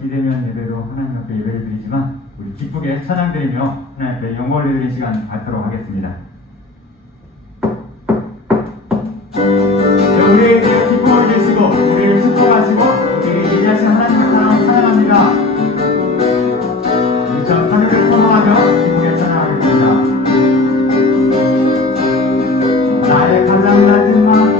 비대면 예배로 하나님 앞에 예배를 드리지만 우리 기쁘게 찬양드리며 하나님 앞에 영광을 드리는 시간 갖도록 하겠습니다. 우리에게 기쁨을 주시고 우리를 축복하시고 우리에게 예비하신 하나님의 사랑을 찬양합니다. 우리 하늘을 선호하며 기쁘게 찬양하겠습니다. 나의 가장 낮은 마음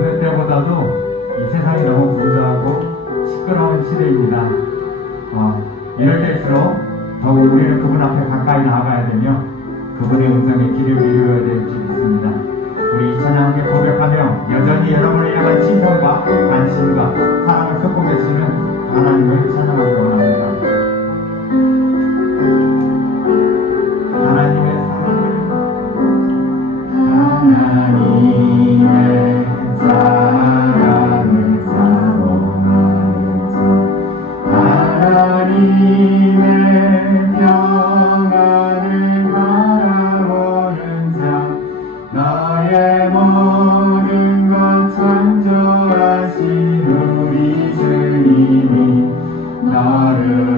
어느 때보다도 이 세상이 너무 분주하고 시끄러운 시대입니다. 이럴 때일수록 더욱 우리는 그분 앞에 가까이 나아가야 되며 그분의 음성에 귀를 기울여야 될 줄 믿습니다. 우리 이 찬양을 고백하며 여전히 여러분을 향한 친선과 관심과 사랑을 쏟고 계시는 하나님을 찬양하기 원합니다. 하나님의 사랑을 사모하는 자 하나님의 평안을 바라보는 자 너의 모든 것 창조하신 우리 주님이 너를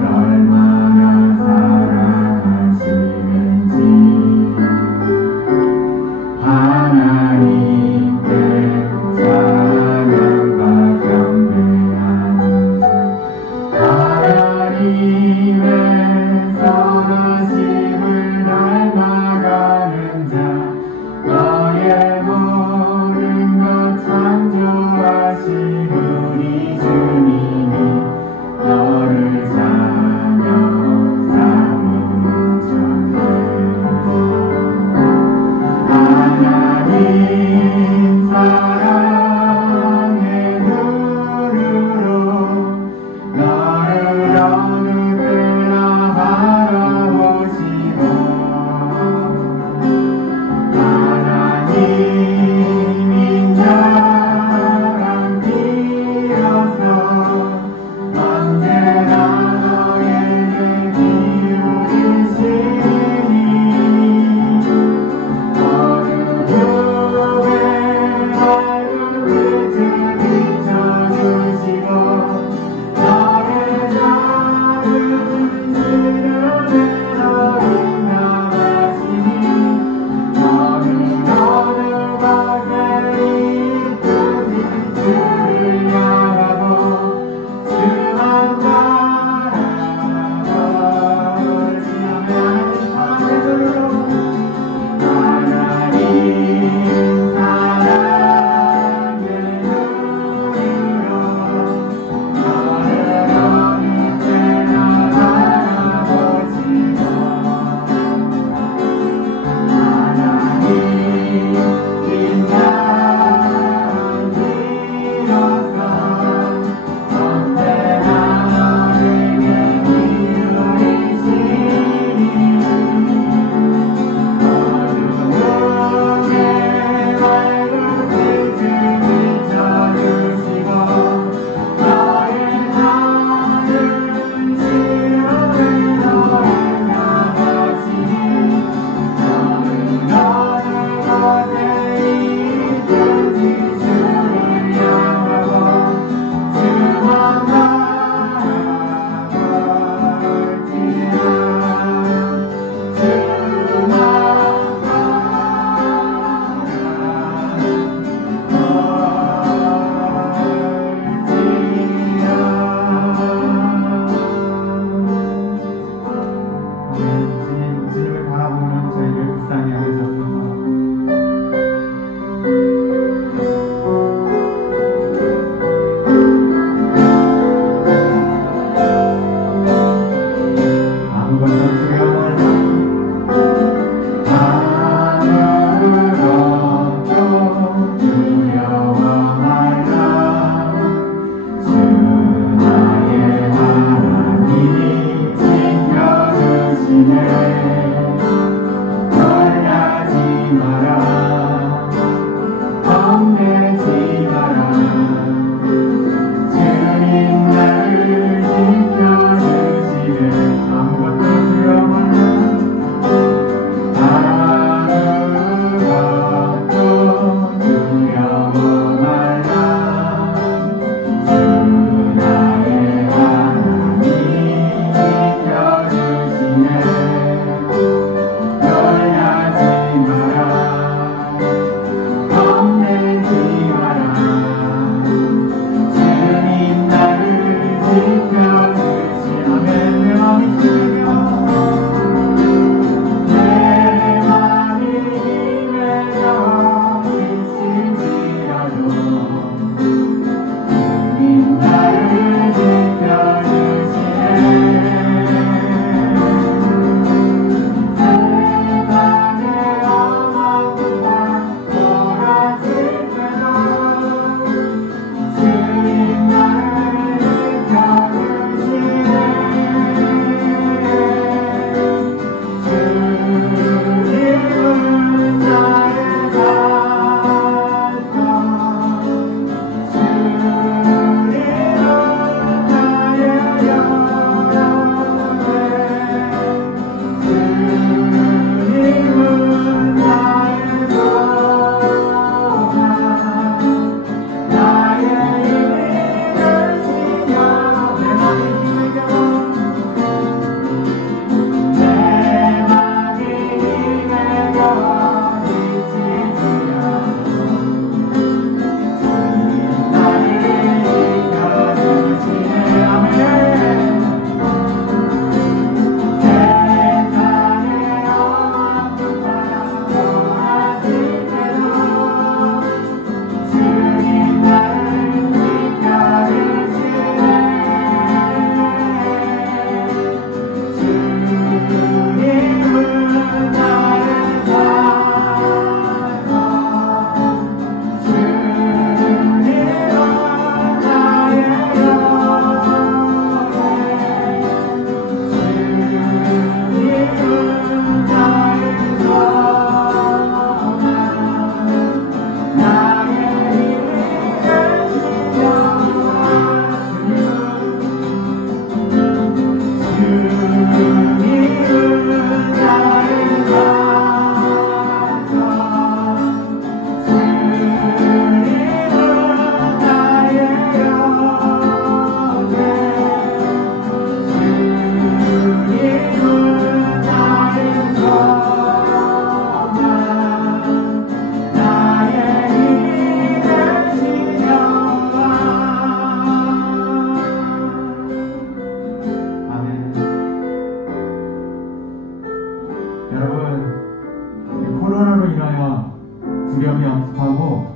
두려움이 엄습하고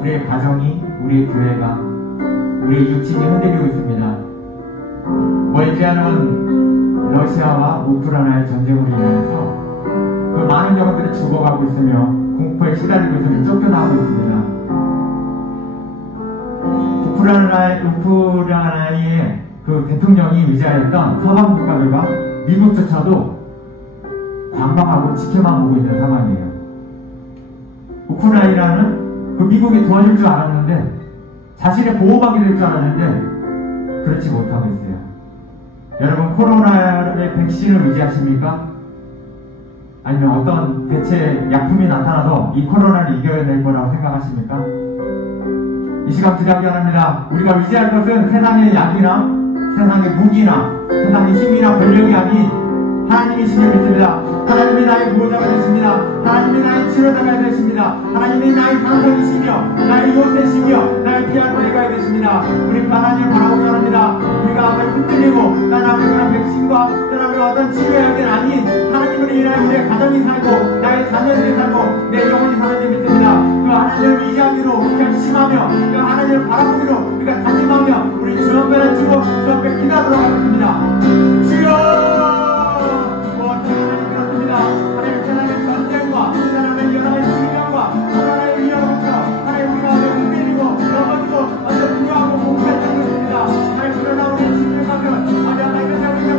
우리의 가정이, 우리의 교회가, 우리의 육신이 흔들리고 있습니다. 멀지 않은 러시아와 우크라이나의 전쟁으로 인해서 그 많은 영혼들이 죽어가고 있으며 공포에 시달리고 있으며 쫓겨나고 있습니다. 우크라이나의 그 대통령이 위자했던 서방 국가들과 미국조차도 관망하고 지켜만 보고 있는 상황이에요. 우크라이나는 그 미국이 도와줄 줄 알았는데, 자신의 보호막이 될 줄 알았는데 그렇지 못하고 있어요. 여러분, 코로나의 백신을 의지하십니까? 아니면 어떤 대체 약품이 나타나서 이 코로나를 이겨낼 거라고 생각하십니까? 이 시간 기도하기 바랍니다. 우리가 의지할 것은 세상의 약이나 세상의 무기나 세상의 힘이나 권력이 아닌 하나님이시길 믿습니다. 하나님이 나의 보호자가 되십니다. 하나님이 나의 치료자가 되십니다. 하나님이 나의 상성이시며 나의 요새시며 나의 피할 거리가 되십니다. 우리 하나님을 바라보기 바랍니다. 우리가 아무리 흔들리고 나는 그런 백신과 나는 어떤 치료약이 아닌 하나님을 인하여 우리의 가정이 살고 나의 자녀들이 살고 내 영혼이 사는 줄 믿습니다. 그 하나님을 의지하기로 결심하며 그 하나님을 바라보기로 우리가 다짐하며 우리 주 앞에 주고 주 앞에 기도하도록 하겠습니다. 주여! 하나님 세상의 전쟁과 세상의 여러 가지 질병과 코로나의 위험으로부터 하나님 우리가 흔들리고 넘어지고 완전 두려워하고 공포했던 것입니다. 하나님 그러나 우리 질병하면 우리가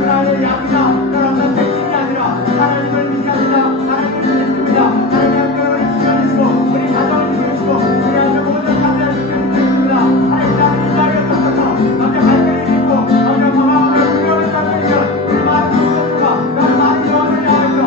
나의 약이나 그런 백신이 아니라 하나님을 믿습니다. 하나님을 믿습니다. 하나님 우리 지켜주시고 우리 가정을 지켜주시고 우리 앞에 모든 상대를 지켜주십니다. 하나님 나는 이 자리에 섰어서 먼저 발걸음을 믿고 먼저 방황하며 두려움을 떨면서 우리 마음 속과 나의 마음이 영원을 향하여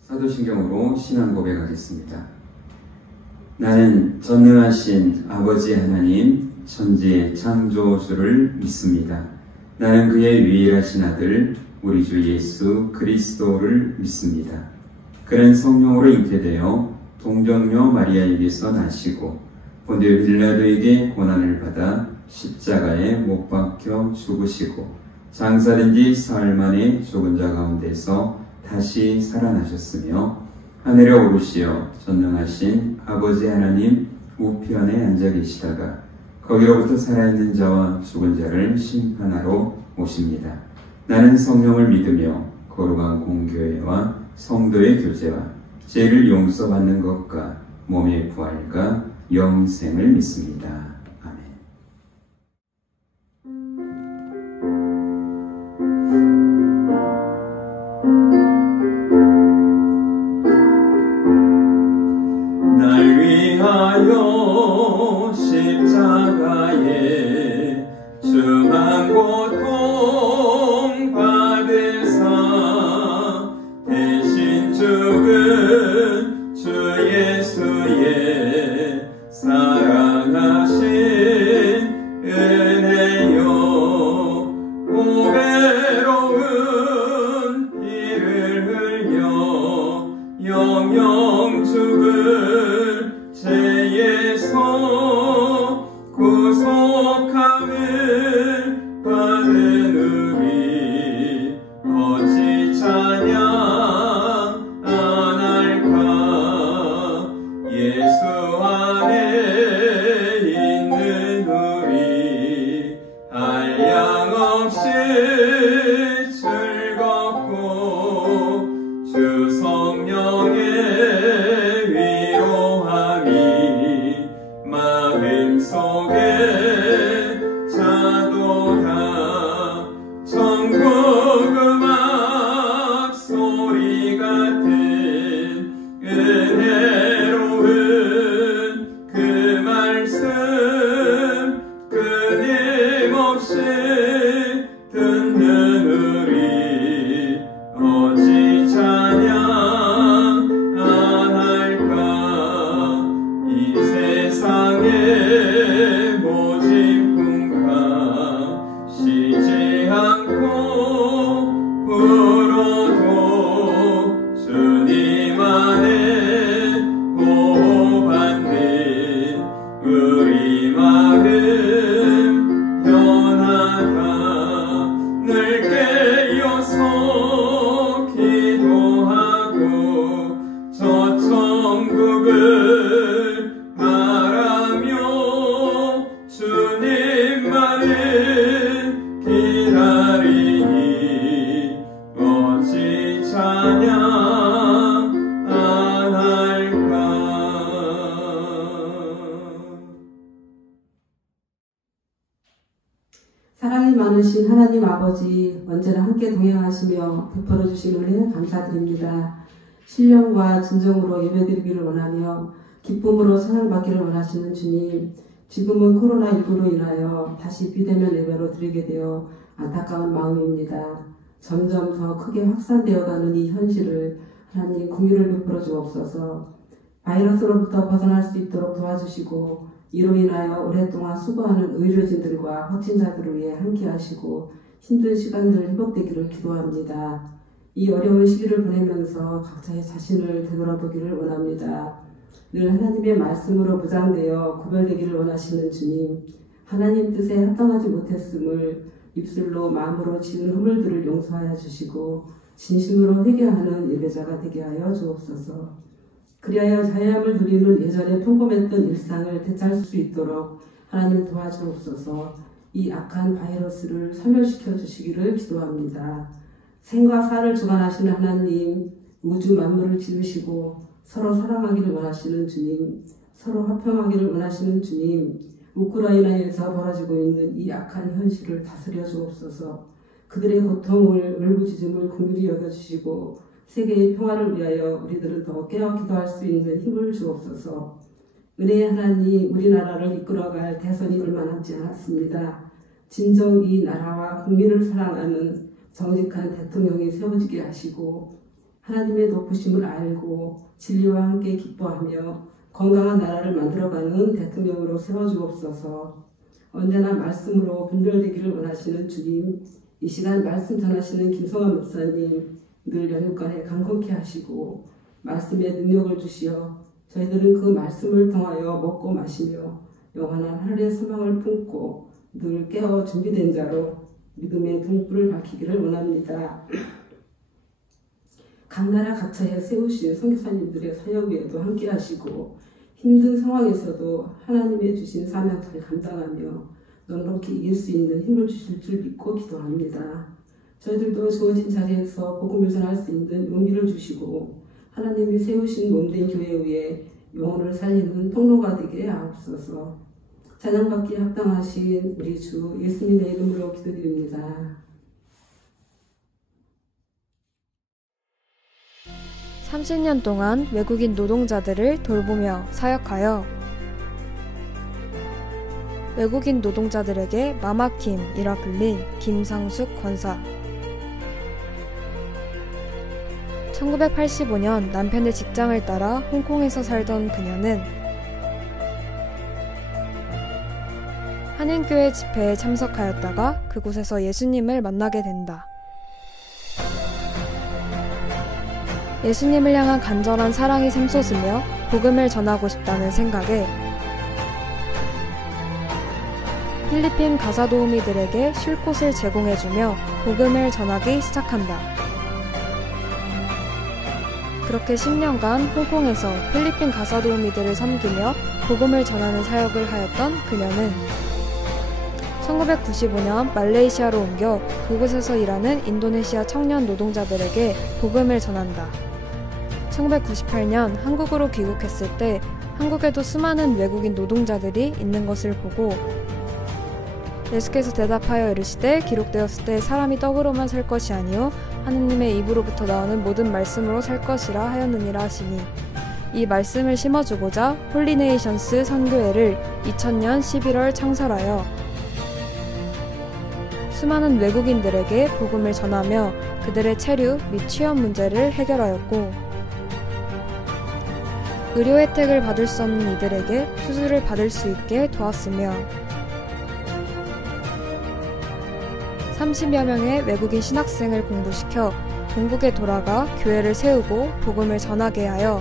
사도신경으로 신앙 고백하겠습니다. 나는 전능하신 아버지 하나님 천지의 창조주를 믿습니다. 나는 그의 유일하신 아들 우리 주 예수 그리스도를 믿습니다. 그는 성령으로 잉태되어 동정녀 마리아에게서 나시고 본디오 빌라도에게 고난을 받아 십자가에 못 박혀 죽으시고 장사된 지 사흘 만에 죽은 자 가운데서 다시 살아나셨으며 하늘에 오르시어 전능하신 아버지 하나님 우편에 앉아 계시다가 거기로부터 살아있는 자와 죽은 자를 심판하러 오십니다. 나는 성령을 믿으며 거룩한 공교회와 성도의 교제와 죄를 용서받는 것과 몸의 부활과 영생을 믿습니다. 아멘. 날 위하여 위하여 십자가에 중한 고통 받으사 대신 죽은 주 예수의 사랑하신 은혜요 오배로운 피를 흘려 영영 죽을 죄에서 구속함을 받은 우리 어찌 찬양 안 할까 예수 안에 있는 우리 한량없이 즐겁고 주 성령의 위로함이 마음속에 자도다 천국 음악 소리 같은 은혜로운 그 말씀 끊임없이 듣는 우리 어찌 찬양 안 할까 이 세상의 모진 풍파 쉬지 않고 불어도 주님 안에 보호받는 우리 마음 변하다 늘 깨어서 기도하고 저 천국을 바라며 주님만을 기다리니 어찌 찬양 안 할까. 사랑이 많으신 하나님 아버지 언제나 함께 동행하시며 베풀어 주신 은혜 감사드립니다. 신령과 진정으로 예배드리기를 원하며 기쁨으로 찬양받기를 원하시는 주님, 지금은 코로나19로 인하여 다시 비대면 예배로 드리게 되어 안타까운 마음입니다. 점점 더 크게 확산되어가는 이 현실을 하나님 긍휼을 베풀어 주옵소서. 바이러스로부터 벗어날 수 있도록 도와주시고 이로 인하여 오랫동안 수고하는 의료진들과 확진자들을 위해 함께하시고 힘든 시간들 회복되기를 기도합니다. 이 어려운 시기를 보내면서 각자의 자신을 되돌아보기를 원합니다. 늘 하나님의 말씀으로 무장되어 구별되기를 원하시는 주님, 하나님 뜻에 합당하지 못했음을 입술로 마음으로 지은 허물들을 용서하여 주시고 진심으로 회개하는 예배자가 되게 하여 주옵소서. 그리하여 자유함을 누리는 예전에 평범했던 일상을 되찾을 수 있도록 하나님 도와주옵소서. 이 악한 바이러스를 소멸시켜 주시기를 기도합니다. 생과 사를 주관하시는 하나님, 우주 만물을 지으시고 서로 사랑하기를 원하시는 주님, 서로 화평하기를 원하시는 주님, 우크라이나에서 벌어지고 있는 이 악한 현실을 다스려 주옵소서. 그들의 고통을 울부짖음을 긍휼히 여겨주시고 세계의 평화를 위하여 우리들은 더 깨어 기도할 수 있는 힘을 주옵소서. 은혜의 하나님, 우리나라를 이끌어갈 대선이 얼마 남지 않았습니다. 진정 이 나라와 국민을 사랑하는 정직한 대통령이 세워지게 하시고 하나님의 높으심을 알고 진리와 함께 기뻐하며 건강한 나라를 만들어가는 대통령으로 세워주옵소서. 언제나 말씀으로 분별되기를 원하시는 주님, 이 시간 말씀 전하시는 김성환 목사님 늘 영육간에 강건케 하시고 말씀에 능력을 주시어 저희들은 그 말씀을 통하여 먹고 마시며 영원한 하늘의 소망을 품고 늘 깨어 준비된 자로 믿음의 등불을 밝히기를 원합니다. 각 나라 각처에 세우신 선교사님들의 사역 위에도 함께 하시고 힘든 상황에서도 하나님의 주신 사명을 감당하며 넉넉히 이길 수 있는 힘을 주실 줄 믿고 기도합니다. 저희들도 주어진 자리에서 복음을 전할 수 있는 용기를 주시고 하나님이 세우신 몸된 교회 위에 영혼을 살리는 통로가 되게 하옵소서. 찬양받기에 합당하신 우리 주 예수님의 이름으로 기도드립니다. 30년 동안 외국인 노동자들을 돌보며 사역하여 외국인 노동자들에게 마마킴이라 불린 김상숙 권사. 1985년 남편의 직장을 따라 홍콩에서 살던 그녀는 한인교회 집회에 참석하였다가 그곳에서 예수님을 만나게 된다. 예수님을 향한 간절한 사랑이 샘솟으며 복음을 전하고 싶다는 생각에 필리핀 가사도우미들에게 쉴 곳을 제공해주며 복음을 전하기 시작한다. 그렇게 10년간 홍콩에서 필리핀 가사도우미들을 섬기며 복음을 전하는 사역을 하였던 그녀는 1995년 말레이시아로 옮겨 그곳에서 일하는 인도네시아 청년 노동자들에게 복음을 전한다. 1998년 한국으로 귀국했을 때 한국에도 수많은 외국인 노동자들이 있는 것을 보고 예수께서 대답하여 이르시되 기록되었을 때 사람이 떡으로만 살 것이 아니요 하느님의 입으로부터 나오는 모든 말씀으로 살 것이라 하였느니라 하시니 이 말씀을 심어주고자 홀리네이션스 선교회를 2000년 11월 창설하여 수많은 외국인들에게 복음을 전하며 그들의 체류 및 취업 문제를 해결하였고 의료 혜택을 받을 수 없는 이들에게 수술을 받을 수 있게 도왔으며 30여 명의 외국인 신학생을 공부시켜 동국에 돌아가 교회를 세우고 복음을 전하게 하여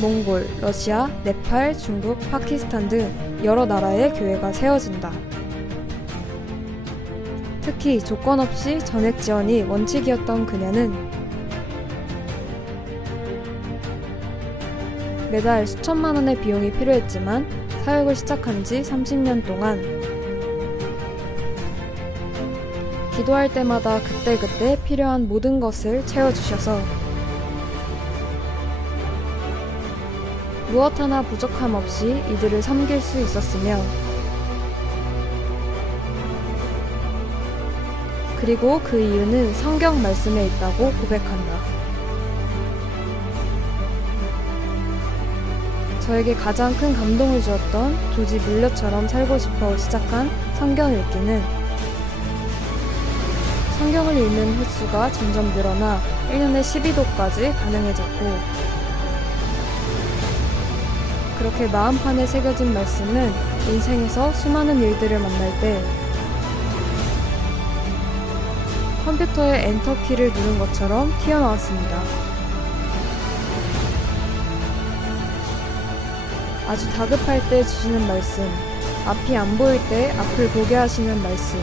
몽골, 러시아, 네팔, 중국, 파키스탄 등 여러 나라의 교회가 세워진다. 특히 조건 없이 전액 지원이 원칙이었던 그녀는 매달 수천만 원의 비용이 필요했지만 사역을 시작한 지 30년 동안 기도할 때마다 그때그때 필요한 모든 것을 채워주셔서 무엇 하나 부족함 없이 이들을 섬길 수 있었으며 그리고 그 이유는 성경 말씀에 있다고 고백한다. 저에게 가장 큰 감동을 주었던 조지 밀러처럼 살고 싶어 시작한 성경 읽기는 성경을 읽는 횟수가 점점 늘어나 1년에 12도까지 가능해졌고 그렇게 마음판에 새겨진 말씀은 인생에서 수많은 일들을 만날 때 컴퓨터의 엔터키를 누른 것처럼 튀어나왔습니다. 아주 다급할 때 주시는 말씀, 앞이 안 보일 때 앞을 보게 하시는 말씀,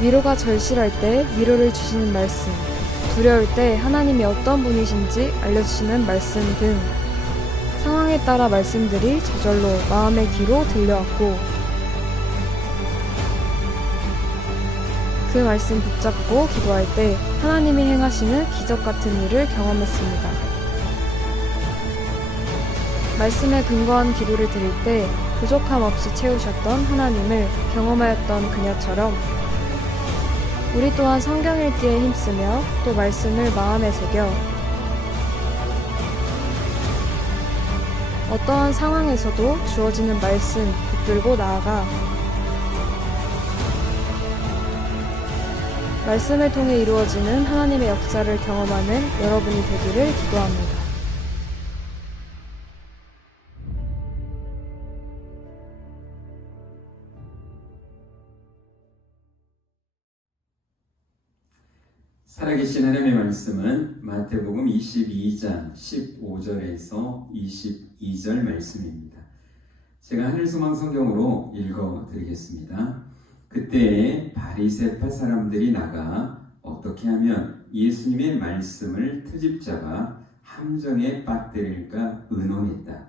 위로가 절실할 때 위로를 주시는 말씀, 두려울 때 하나님이 어떤 분이신지 알려주시는 말씀 등 상황에 따라 말씀들이 저절로 마음의 귀로 들려왔고 그 말씀 붙잡고 기도할 때 하나님이 행하시는 기적 같은 일을 경험했습니다. 말씀에 근거한 기도를 드릴 때 부족함 없이 채우셨던 하나님을 경험하였던 그녀처럼 우리 또한 성경 읽기에 힘쓰며 또 말씀을 마음에 새겨 어떠한 상황에서도 주어지는 말씀 붙들고 나아가 말씀을 통해 이루어지는 하나님의 역사를 경험하는 여러분이 되기를 기도합니다. 살아계신 하나님의 말씀은 마태복음 22장 15절에서 22절 말씀입니다. 제가 하늘소망 성경으로 읽어드리겠습니다. 그때에 바리새파 사람들이 나가 어떻게 하면 예수님의 말씀을 트집잡아 함정에 빠뜨릴까 의논했다.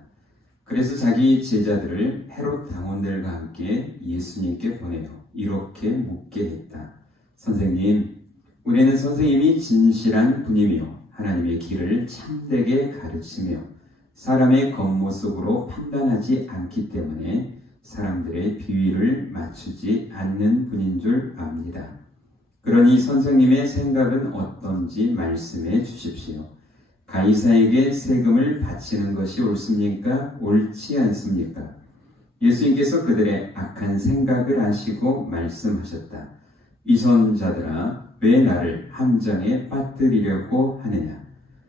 그래서 자기 제자들을 헤롯 당원들과 함께 예수님께 보내어 이렇게 묻게 했다. 선생님, 우리는 선생님이 진실한 분이며 하나님의 길을 참되게 가르치며 사람의 겉모습으로 판단하지 않기 때문에 사람들의 비위를 맞추지 않는 분인 줄 압니다. 그러니 선생님의 생각은 어떤지 말씀해 주십시오. 가이사에게 세금을 바치는 것이 옳습니까? 옳지 않습니까? 예수님께서 그들의 악한 생각을 아시고 말씀하셨다. 이 선자들아, 왜 나를 함정에 빠뜨리려고 하느냐?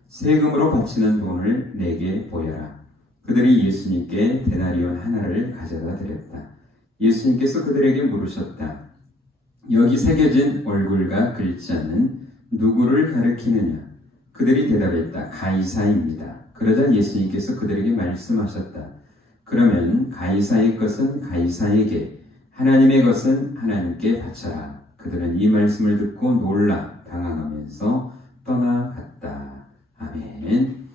세금으로 바치는 돈을 내게 보여라. 그들이 예수님께 데나리온 하나를 가져다 드렸다. 예수님께서 그들에게 물으셨다. 여기 새겨진 얼굴과 글자는 누구를 가리키느냐? 그들이 대답했다. 가이사입니다. 그러자 예수님께서 그들에게 말씀하셨다. 그러면 가이사의 것은 가이사에게, 하나님의 것은 하나님께 바쳐라. 그들은 이 말씀을 듣고 놀라 당황하면서 떠나갔다. 아멘.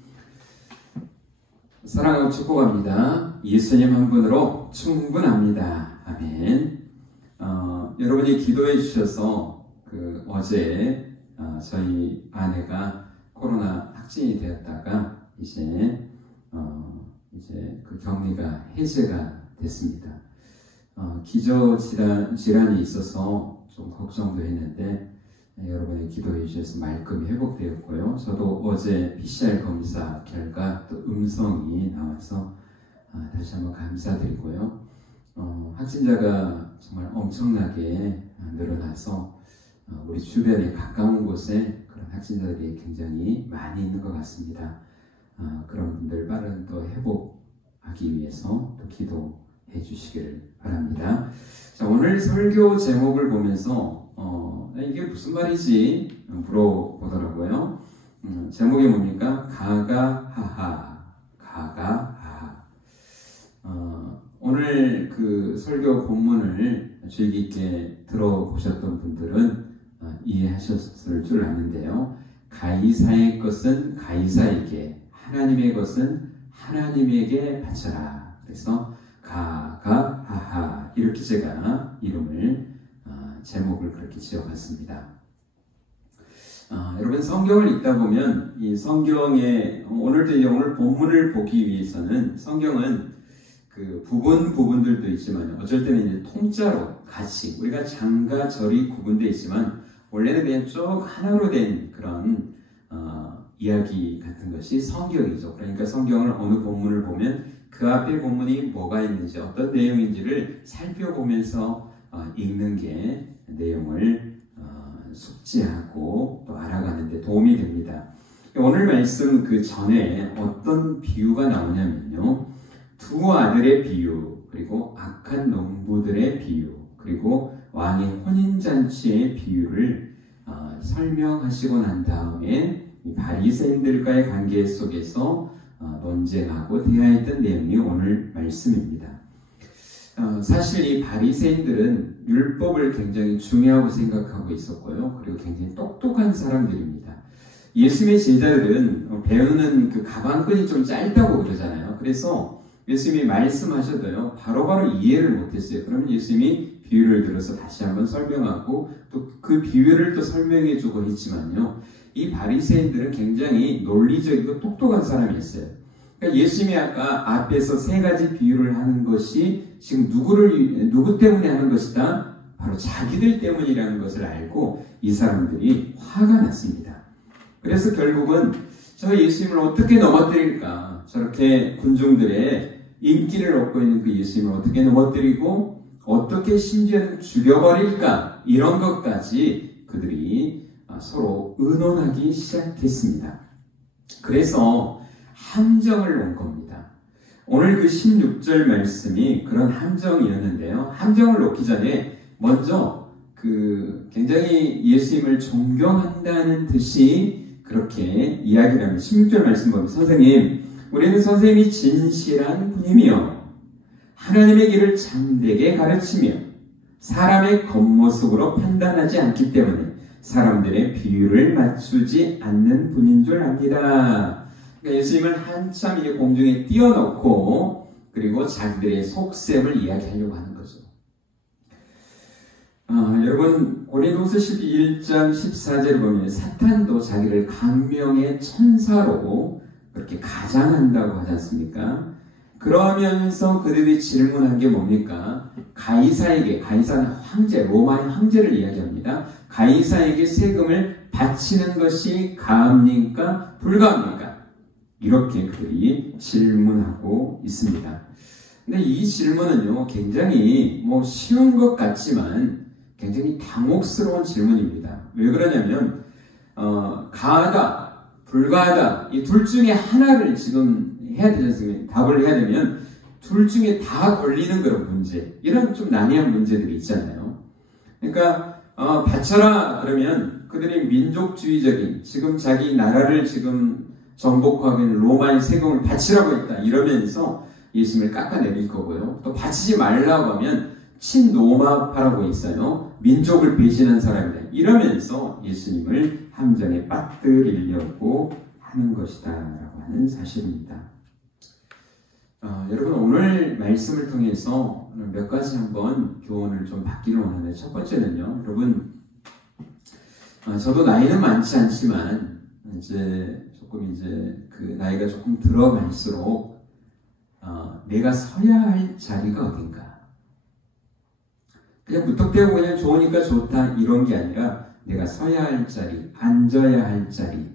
사랑하고 축복합니다. 예수님 한 분으로 충분합니다. 아멘. 여러분이 기도해 주셔서 어제 저희 아내가 코로나 확진이 되었다가 이제 그 격리가 해제가 됐습니다. 기저 질환이 있어서 좀 걱정도 했는데 여러분이 기도해 주셔서 말끔히 회복되었고요. 저도 어제 PCR 검사 결과 또 음성이 나와서 다시 한번 감사드리고요. 확진자가 정말 엄청나게 늘어나서 우리 주변에 가까운 곳에 그런 확진자들이 굉장히 많이 있는 것 같습니다. 그런 분들 빠른 또 회복하기 위해서 또 기도해 주시기를 바랍니다. 자, 오늘 설교 제목을 보면서 이게 무슨 말이지 물어보더라고요. 제목이 뭡니까? 가가하하. 가가하하. 오늘 그 설교 본문을 주의 깊게 들어보셨던 분들은 이해하셨을 줄 아는데요. 가이사의 것은 가이사에게, 하나님의 것은 하나님에게 바쳐라. 그래서 가가하하 이렇게 제가 이름을 제목을 그렇게 지어봤습니다. 여러분 성경을 읽다 보면 이 성경에 오늘 본문을 보기 위해서는 성경은 그 부분들도 있지만 어쩔 때는 이제 통짜로 같이 우리가 장과 절이 구분되어 있지만 원래는 그냥 쭉 하나로 된 그런 이야기 같은 것이 성경이죠. 그러니까 성경을 어느 본문을 보면 그 앞에 본문이 뭐가 있는지 어떤 내용인지를 살펴보면서 읽는 게 내용을 숙지하고 또 알아가는 데 도움이 됩니다. 오늘 말씀 그 전에 어떤 비유가 나오냐면요. 두 아들의 비유, 그리고 악한 농부들의 비유, 그리고 왕의 혼인잔치의 비유를 설명하시고 난 다음에 바리새인들과의 관계 속에서 논쟁하고 대화했던 내용이 오늘 말씀입니다. 사실 이 바리새인들은 율법을 굉장히 중요하고 생각하고 있었고요. 그리고 굉장히 똑똑한 사람들입니다. 예수님의 제자들은 배우는 그 가방끈이 좀 짧다고 그러잖아요. 그래서 예수님이 말씀하셔도요, 바로바로 이해를 못했어요. 그러면 예수님이 비유를 들어서 다시 한번 설명하고 또 그 비유를 또 설명해 주고 했지만요, 이 바리새인들은 굉장히 논리적이고 똑똑한 사람이었어요. 그러니까 예수님이 아까 앞에서 세 가지 비유를 하는 것이 지금 누구 때문에 하는 것이다? 바로 자기들 때문이라는 것을 알고 이 사람들이 화가 났습니다. 그래서 결국은 저 예수님을 어떻게 넘어뜨릴까? 저렇게 군중들의 인기를 얻고 있는 그 예수님을 어떻게 넘어뜨리고 어떻게 심지어는 죽여버릴까? 이런 것까지 그들이 서로 의논하기 시작했습니다. 그래서 함정을 놓은 겁니다. 오늘 그 16절 말씀이 그런 함정이었는데요. 함정을 놓기 전에 먼저 그 굉장히 예수님을 존경한다는 듯이 그렇게 이야기를 합니다. 16절 말씀 보면 선생님, 우리는 선생님이 진실한 분이며 하나님의 길을 참되게 가르치며 사람의 겉모습으로 판단하지 않기 때문에 사람들의 비유를 맞추지 않는 분인 줄 압니다. 그러니까 예수님을 한참 이제 공중에 띄워놓고 그리고 자기들의 속셈을 이야기하려고 하는 거죠. 여러분 고린도서 11장 14절을 보면 사탄도 자기를 강명의 천사로 그렇게 가장한다고 하지 않습니까? 그러면서 그들이 질문한 게 뭡니까? 가이사에게, 가이사는 황제, 로마의 황제를 이야기합니다. 가이사에게 세금을 바치는 것이 가합니까? 불가합니까? 이렇게 그들이 질문하고 있습니다. 근데 이 질문은요, 굉장히 쉬운 것 같지만 굉장히 당혹스러운 질문입니다. 왜 그러냐면, 가하다, 불가하다, 이 둘 중에 하나를 지금 해야 되지 않습니까? 답을 해야 되면 둘 중에 다 걸리는 그런 문제, 이런 좀 난해한 문제들이 있잖아요. 그러니까 바쳐라 그러면 그들이 민족주의적인, 지금 자기 나라를 지금 정복하고 있는 로마의 세금을 바치라고 했다 이러면서 예수님을 깎아내릴 거고요. 또 바치지 말라고 하면 친로마파라고 있어요. 민족을 배신한 사람이다 이러면서 예수님을 함정에 빠뜨리려고 하는 것이다 라고 하는 사실입니다. 여러분, 오늘 말씀을 통해서 몇 가지 한번 교훈을 좀 받기를 원하는데, 첫 번째는요, 여러분, 저도 나이는 많지 않지만 그 나이가 조금 들어갈수록 내가 서야 할 자리가 어딘가, 그냥 무턱대고 그냥 좋으니까 좋다 이런 게 아니라 내가 서야 할 자리, 앉아야 할 자리,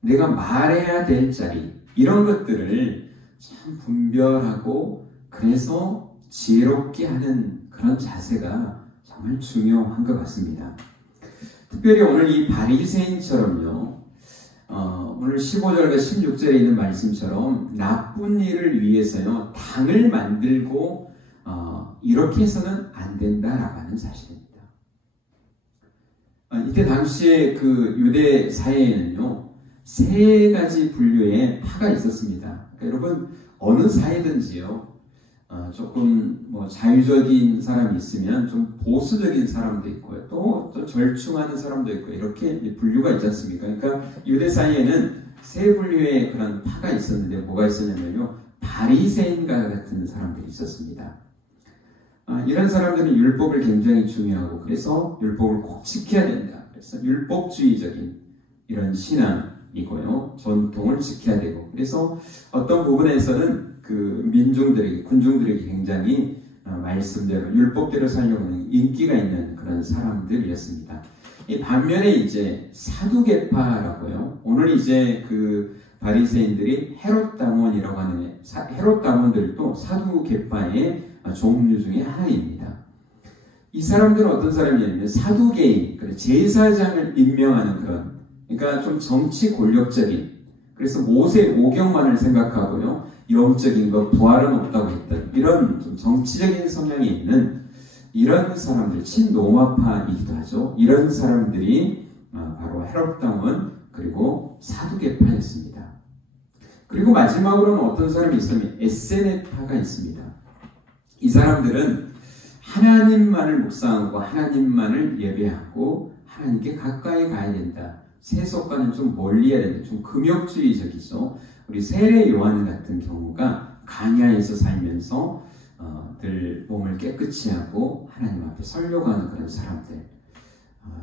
내가 말해야 될 자리, 이런 것들을 참 분별하고 그래서 지혜롭게 하는 그런 자세가 정말 중요한 것 같습니다. 특별히 오늘 이 바리새인처럼요, 오늘 15절과 16절에 있는 말씀처럼 나쁜 일을 위해서요 당을 만들고 이렇게 해서는 안 된다라고 하는 사실입니다. 이때 당시에 그 유대 사회에는요 3가지 분류의 파가 있었습니다. 그러니까 여러분, 어느 사회든지요 조금 자유적인 사람이 있으면 좀 보수적인 사람도 있고요, 또 절충하는 사람도 있고, 이렇게 분류가 있지 않습니까? 그러니까 유대 사회에는 3분류의 그런 파가 있었는데, 뭐가 있었냐면요, 바리새인과 같은 사람들이 있었습니다. 이런 사람들은 율법을 굉장히 중요하고, 그래서 율법을 꼭 지켜야 된다, 그래서 율법주의적인 이런 신앙이고요, 전통을 지켜야 되고, 그래서 어떤 부분에서는 그 민중들에게, 군중들에게 굉장히 말씀대로, 율법대로 살려고 하는 인기가 있는 그런 사람들이었습니다. 이 반면에 이제 사두개파라고요. 오늘 이제 그 바리새인들이 헤롯 당원이라고 하는, 헤롯 당원들도 사두개파의 종류 중에 하나입니다. 이 사람들은 어떤 사람이냐면 사두개인, 제사장을 임명하는 그런, 그러니까 좀 정치 권력적인, 그래서 모세 오경만을 생각하고요, 영적인 것, 부활은 없다고 했던 이런 좀 정치적인 성향이 있는 이런 사람들, 친로마파이기도 하죠. 이런 사람들이 바로 헤롯 당원 그리고 사두개파였습니다. 그리고 마지막으로는 어떤 사람이 있으면 에세네파가 있습니다. 이 사람들은 하나님만을 묵상하고 하나님만을 예배하고 하나님께 가까이 가야 된다, 세속과는 좀 멀리 해야 된다, 좀 금욕주의적이죠. 우리 세례 요한 같은 경우가 강야에서 살면서 늘 몸을 깨끗이 하고 하나님 앞에 서려고 하는 그런 사람들,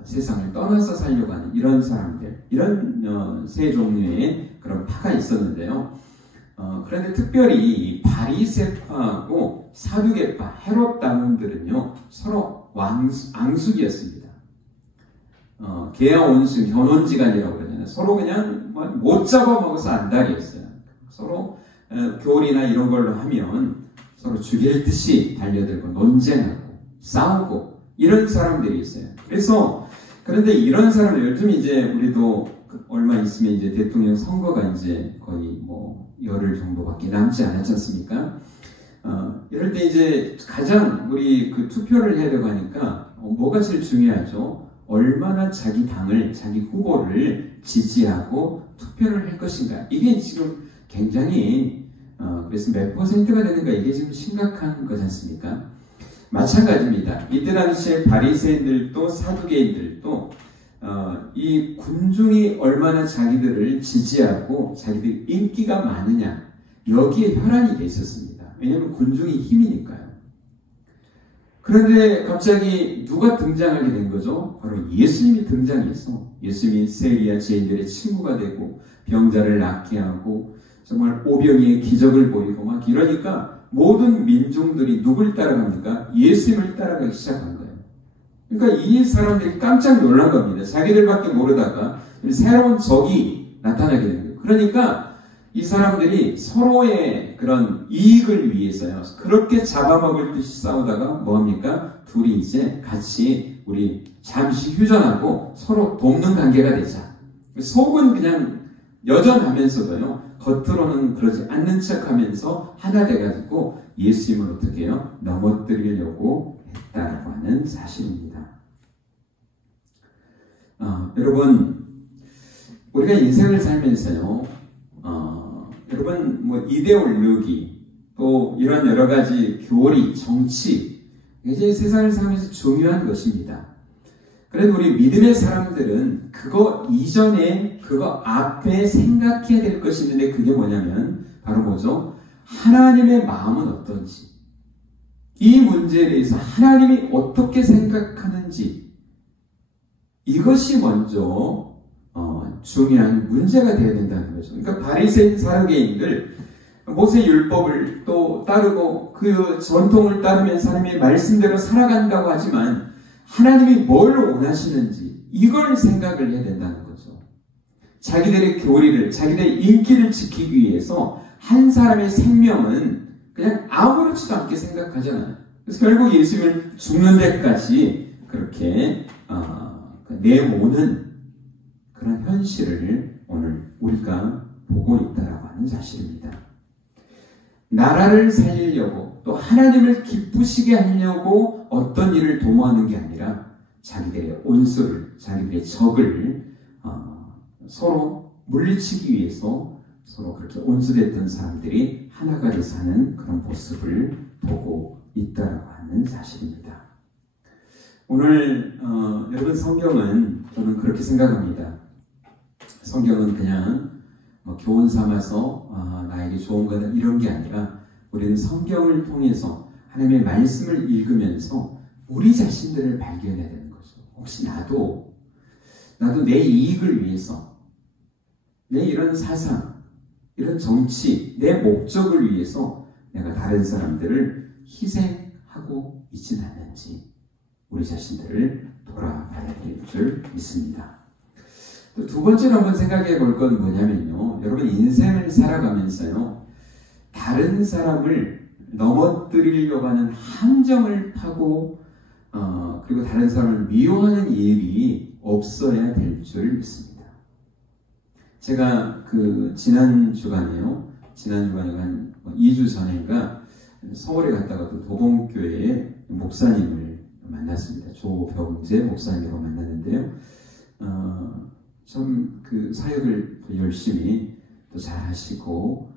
세상을 떠나서 살려고 하는 이런 사람들, 이런 세 종류의 그런 파가 있었는데요. 그런데 특별히 이 바리새파하고 사두개파, 헤롯 당원들은요 서로 앙숙이었습니다. 개야 온수, 견혼지간이라고 그러잖아요. 서로 그냥 못 잡아먹어서 안달이었어요. 서로 교리나 이런 걸로 하면 서로 죽일 듯이 달려들고 논쟁하고 싸우고 이런 사람들이 있어요. 그래서 그런데 이런 사람들, 요즘 이제 우리도 얼마 있으면 이제 대통령 선거가 이제 거의 열흘 정도밖에 남지 않았지 않습니까? 이럴 때 이제 가장 우리 그 투표를 해야 되고 하니까 뭐가 제일 중요하죠? 얼마나 자기 당을, 자기 후보를 지지하고 투표를 할 것인가. 이게 지금 굉장히 그래서 몇 퍼센트가 되는가, 이게 지금 심각한 거지 않습니까? 마찬가지입니다. 이때 당시에 바리새인들도 사두개인들도 이 군중이 얼마나 자기들을 지지하고 자기들 인기가 많으냐, 여기에 혈안이 돼 있었습니다. 왜냐하면 군중이 힘이니까요. 그런데 갑자기 누가 등장하게 된 거죠? 바로 예수님이 등장해서 예수님이 세리야 죄인들의 친구가 되고 병자를 낫게 하고 정말 오병이의 기적을 보이고 막 이러니까 모든 민중들이 누굴 따라갑니까? 예수님을 따라가기 시작한 거예요. 그러니까 이 사람들이 깜짝 놀란 겁니다. 자기들밖에 모르다가 새로운 적이 나타나게 된 거예요. 그러니까 이 사람들이 서로의 그런 이익을 위해서요. 그렇게 잡아먹을 듯이 싸우다가 뭐합니까? 둘이 이제 같이 우리 잠시 휴전하고 서로 돕는 관계가 되자. 속은 그냥 여전하면서도요. 겉으로는 그러지 않는 척하면서 하나 돼가지고 예수님을 어떻게 해요? 넘어뜨리려고 했다라고 하는 사실입니다. 여러분, 우리가 인생을 살면서요. 여러분 뭐 이데올로기 또 이런 여러 가지 교리, 정치 이제 세상을 살면서 중요한 것입니다. 그래도 우리 믿음의 사람들은 그거 이전에 그거 앞에 생각해야 될 것이 있는데 그게 뭐냐면 바로 뭐죠? 하나님의 마음은 어떤지 이 문제에 대해서 하나님이 어떻게 생각하는지 이것이 먼저 중요한 문제가 되어야 된다는 거죠. 그러니까 바리새인 사두개인들 모세 율법을 또 따르고 그 전통을 따르면서 하나님의 말씀대로 살아간다고 하지만 하나님이 뭘 원하시는지 이걸 생각을 해야 된다는 거죠. 자기들의 교리를, 자기들의 인기를 지키기 위해서 한 사람의 생명은 그냥 아무렇지도 않게 생각하잖아요. 그래서 결국 예수님을 죽는 데까지 그렇게 내모는 그런 현실을 오늘 우리가 보고 있다라고 하는 사실입니다. 나라를 살리려고 또 하나님을 기쁘시게 하려고 어떤 일을 도모하는 게 아니라 자기들의 온수를, 자기들의 적을 서로 물리치기 위해서 서로 그렇게 온수됐던 사람들이 하나가 돼서 사는 그런 모습을 보고 있다라고 하는 사실입니다. 오늘 여러분 성경은 저는 그렇게 생각합니다. 성경은 그냥 교훈 삼아서 나에게 좋은 거다 이런 게 아니라 우리는 성경을 통해서 하나님의 말씀을 읽으면서 우리 자신들을 발견해야 되는 거죠. 혹시 나도 내 이익을 위해서 내 이런 사상, 이런 정치, 내 목적을 위해서 내가 다른 사람들을 희생하고 있진 않는지 우리 자신들을 돌아봐야 될 줄 믿습니다. 또 두 번째로 한번 생각해 볼 건 뭐냐면요. 여러분 인생을 살아가면서요. 다른 사람을 넘어뜨리려고 하는 함정을 파고 그리고 다른 사람을 미워하는 일이 없어야 될 줄 믿습니다. 제가 지난 주간에요. 한 2주 전인가 서울에 갔다가 또 도봉교회의 목사님을 만났습니다. 조병재 목사님으로 만났는데요. 좀 그 사역을 열심히 또 잘 하시고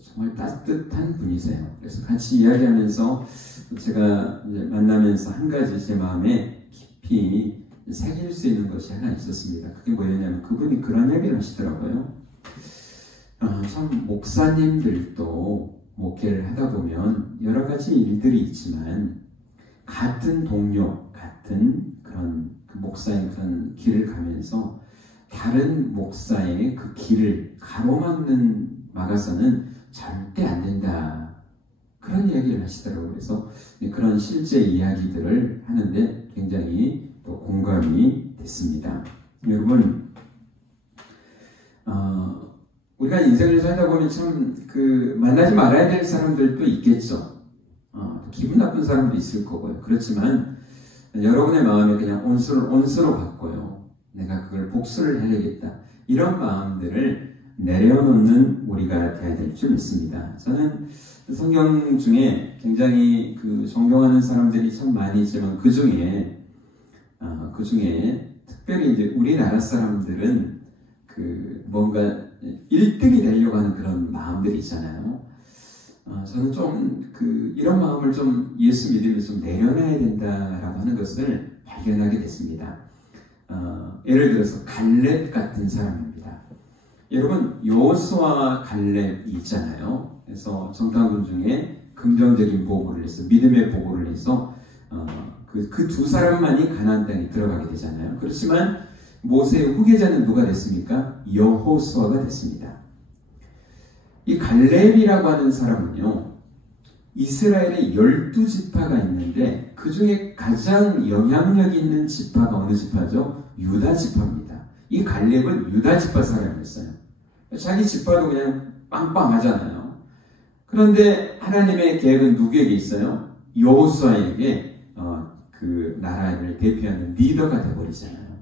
정말 따뜻한 분이세요. 그래서 같이 이야기하면서 제가 이제 만나면서 한 가지 제 마음에 깊이 새길 수 있는 것이 하나 있었습니다. 그게 뭐였냐면 그분이 그런 얘기를 하시더라고요. 참 목사님들도 목회를 하다 보면 여러 가지 일들이 있지만 같은 동료, 같은 그런 목사의 그런 길을 가면서 다른 목사의 그 길을 막아서는 절대 안 된다. 그런 이야기를 하시더라고요. 그래서 그런 실제 이야기들을 하는데 굉장히 또 공감이 됐습니다. 여러분, 우리가 인생을 살다 보면 참 만나지 말아야 될 사람들도 있겠죠. 기분 나쁜 사람도 있을 거고요. 그렇지만 여러분의 마음에 그냥 온수로 받고요. 내가 그걸 복수를 해야겠다. 이런 마음들을 내려놓는 우리가 되어야 될 줄 믿습니다. 저는 성경 중에 굉장히 존경하는 사람들이 참 많이 있지만 그 중에 특별히 이제 우리나라 사람들은 뭔가 1등이 되려고 하는 그런 마음들이 있잖아요. 저는 좀 이런 마음을 좀 예수 믿으면서 좀 내려놔야 된다라고 하는 것을 발견하게 됐습니다. 예를 들어서 갈렙 같은 사람입니다. 여러분 여호수아와 갈렙이 있잖아요. 그래서 정탐꾼 중에 긍정적인 보고를 해서 믿음의 보고를 해서 그 두 사람만이 가나안 땅에 들어가게 되잖아요. 그렇지만 모세의 후계자는 누가 됐습니까? 여호수아가 됐습니다. 이 갈렙이라고 하는 사람은요, 이스라엘에 12지파가 있는데 그 중에 가장 영향력 있는 지파가 어느 지파죠? 유다 지파입니다. 이 갈렙은 유다 지파 사람이었어요. 자기 지파도 그냥 빵빵하잖아요. 그런데 하나님의 계획은 누구에게 있어요? 여호수아에게 그 나라를 대표하는 리더가 되어버리잖아요.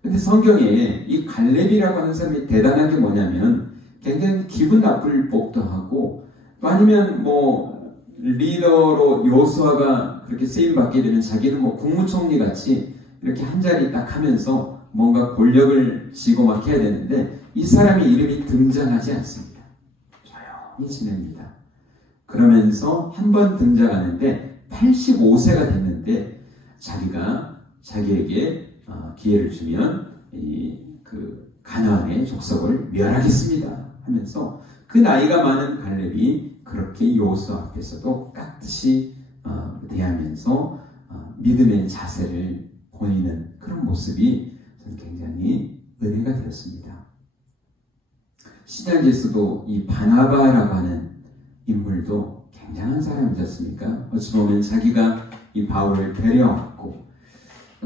근데 성경에 이 갈렙이라고 하는 사람이 대단한 게 뭐냐면 굉장히 기분 나쁠 법도 하고 또 아니면 뭐 리더로 여호수아가 그렇게 쓰임받게 되면 자기는 뭐 국무총리 같이 이렇게 한 자리 딱 하면서 뭔가 권력을 쥐고 막 해야 되는데 이 사람의 이름이 등장하지 않습니다. 조용히 지냅니다. 그러면서 한 번 등장하는데 85세가 됐는데 자기에게 기회를 주면 그 가나안의 족속을 멸하겠습니다 하면서 그 나이가 많은 갈렙이 그렇게 여호수아 앞에서도 깍듯이 대하면서 믿음의 자세를 보이는 그런 모습이 저는 굉장히 은혜가 되었습니다. 신약에서도 이 바나바라고 하는 인물도 굉장한 사람이지 않습니까? 어찌 보면 자기가 이 바울을 데려왔고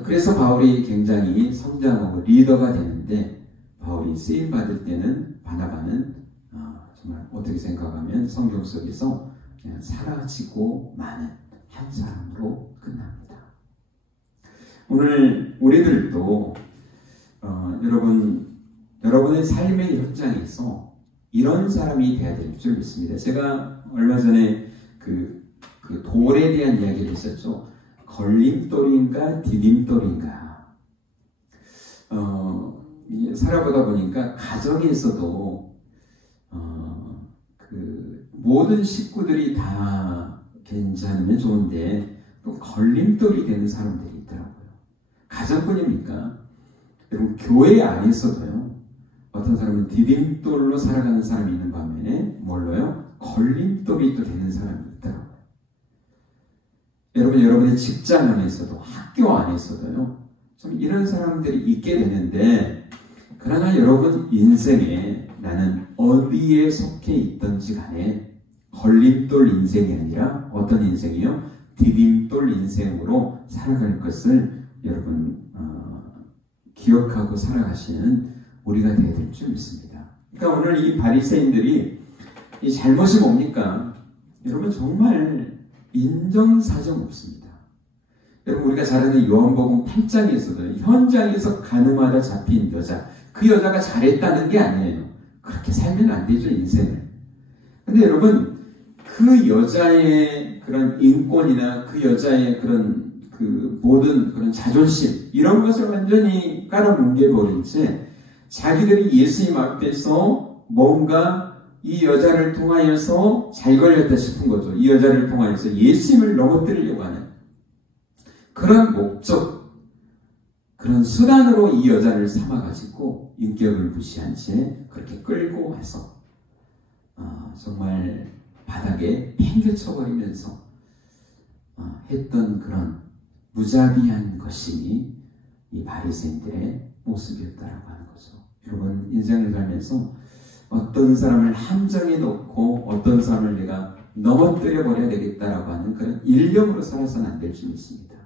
그래서 바울이 굉장히 성장하고 리더가 되는데 바울이 쓰임받을 때는 바나바는 정말 어떻게 생각하면 성경 속에서 그냥 사라지고 마는 한 사람으로 끝납니다. 오늘 우리들도 여러분의 삶의 현장에서 이런 사람이 되어야 될 줄 믿습니다. 제가 얼마 전에 그 돌에 대한 이야기를 했었죠. 걸림돌인가 디딤돌인가. 살아보다 보니까 가정에서도 모든 식구들이 다 괜찮으면 좋은데 또 걸림돌이 되는 사람들이 있더라고요. 가정뿐입니까? 여러분 교회 안에서도요. 어떤 사람은 디딤돌로 살아가는 사람이 있는 반면에 뭘로요? 걸림돌이 또 되는 사람이 있더라고요. 여러분의 직장 안에서도 학교 안에서도요. 좀 이런 사람들이 있게 되는데 그러나 여러분 인생에 나는 어디에 속해 있던지 간에 걸림돌 인생이 아니라 어떤 인생이요? 디딤돌 인생으로 살아갈 것을 여러분 기억하고 살아가시는 우리가 되어야 될 줄 믿습니다. 그러니까 오늘 이 바리새인들이 이 잘못이 뭡니까? 여러분 정말 인정사정 없습니다. 여러분 우리가 잘 아는 요한복음 8장에서도 현장에서 가늠하다 잡힌 여자, 그 여자가 잘했다는 게 아니에요. 그렇게 살면 안 되죠, 인생을. 근데 여러분 그 여자의 그런 인권이나 그 여자의 그런 그 모든 그런 자존심 이런 것을 완전히 깔아뭉개버린 채 자기들이 예수님 앞에서 뭔가 이 여자를 통하여서 잘 걸렸다 싶은 거죠. 이 여자를 통하여서 예수님을 넘어뜨리려고 하는 그런 목적, 그런 수단으로 이 여자를 삼아가지고 인격을 무시한 채 그렇게 끌고 와서 정말 바닥에 팽개쳐버리면서 했던 그런 무자비한 것이 이 바리새인들의 모습이었다라고 하는 거죠. 여러분 인생을 살면서 어떤 사람을 함정에 놓고 어떤 사람을 내가 넘어뜨려 버려야 되겠다라고 하는 그런 일념으로 살아서는 안 될 줄 믿습니다.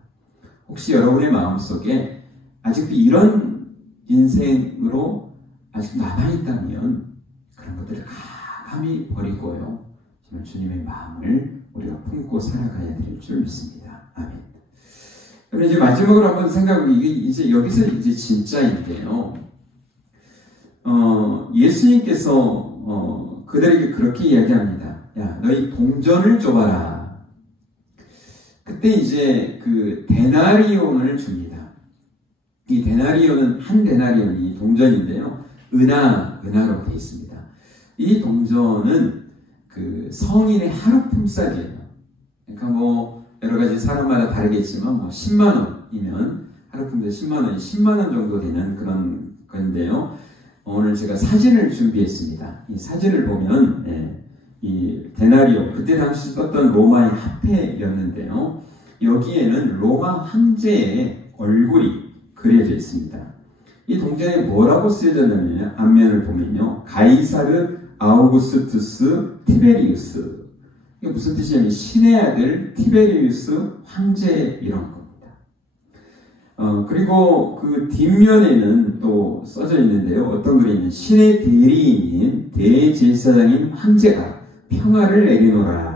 혹시 여러분의 마음속에 아직도 이런 인생으로 아직 남아있다면 그런 것들을 가감히 버리고요. 정말 주님의 마음을 우리가 품고 살아가야 될 줄 믿습니다. 아멘. 그럼 이제 마지막으로 한번 생각해 이제 여기서 이제 진짜인데요. 예수님께서 그들에게 그렇게 이야기합니다. 야, 너희 동전을 줘봐라. 그때 이제 그 데나리온을 줍니다. 이 데나리온은 한 데나리온이 동전인데요. 은하로 되어 있습니다. 이 동전은 그 성인의 하루 품삯이에요. 그러니까 뭐 여러 가지 사람마다 다르겠지만 뭐 10만 원이면 하루 품삯 10만 원이 10만 원 정도 되는 그런 건데요. 오늘 제가 사진을 준비했습니다. 이 사진을 보면 이 데나리온 그때 당시 썼던 로마의 화폐였는데요. 여기에는 로마 황제의 얼굴이 그려져 있습니다. 이 동전에 뭐라고 쓰여졌냐면 앞면을 보면요. 가이사르 아우구스투스 티베리우스. 이게 무슨 뜻이냐면 신의 아들 티베리우스 황제 이런 겁니다. 그리고 그 뒷면에는 또 써져 있는데요. 어떤 글이 있는 신의 대리인인 대제사장인 황제가 평화를 내리노라.